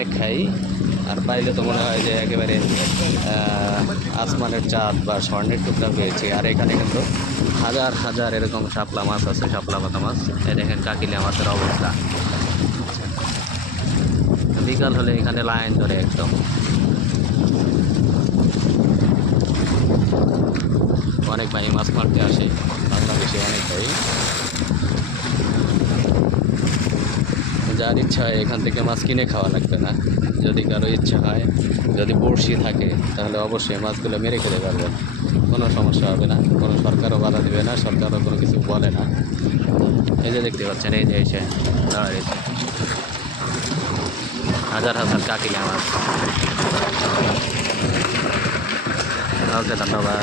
অনেক খাই, আর পাইলে তো মনে হয় যে একেবারে আসমানের চাঁদ বা স্বর্ণের টুকরা পেয়েছি। আর এখানে কিন্তু হাজার হাজার এরকম শাপলা মাছ আছে, শাপলা পাতা মাছ। এই দেখেন কাকিলিয়া মাছের অবস্থা। বিকাল হলে এখানে লাইন ধরে একদম। অনেক ভাই মাছ মারতে আসে, বাংলাদেশে অনেক ভাই। যার ইচ্ছা হয় এখান থেকে মাছ কিনে খাওয়া লাগবে না। যদি কারো ইচ্ছা হয়, যদি বড়শি থাকে, তাহলে অবশ্যই মাছগুলো মেরে খেতে পারবেন, কোনো সমস্যা হবে না। কোনো সরকারও বাধা দেবে না, সরকারও কোনো কিছু বলে না। এই যে দেখতে পাচ্ছেন, এই যে এসে দাঁড়িয়েছে হাজার হাজার কাকিলা মাছ। ওকে, ধন্যবাদ।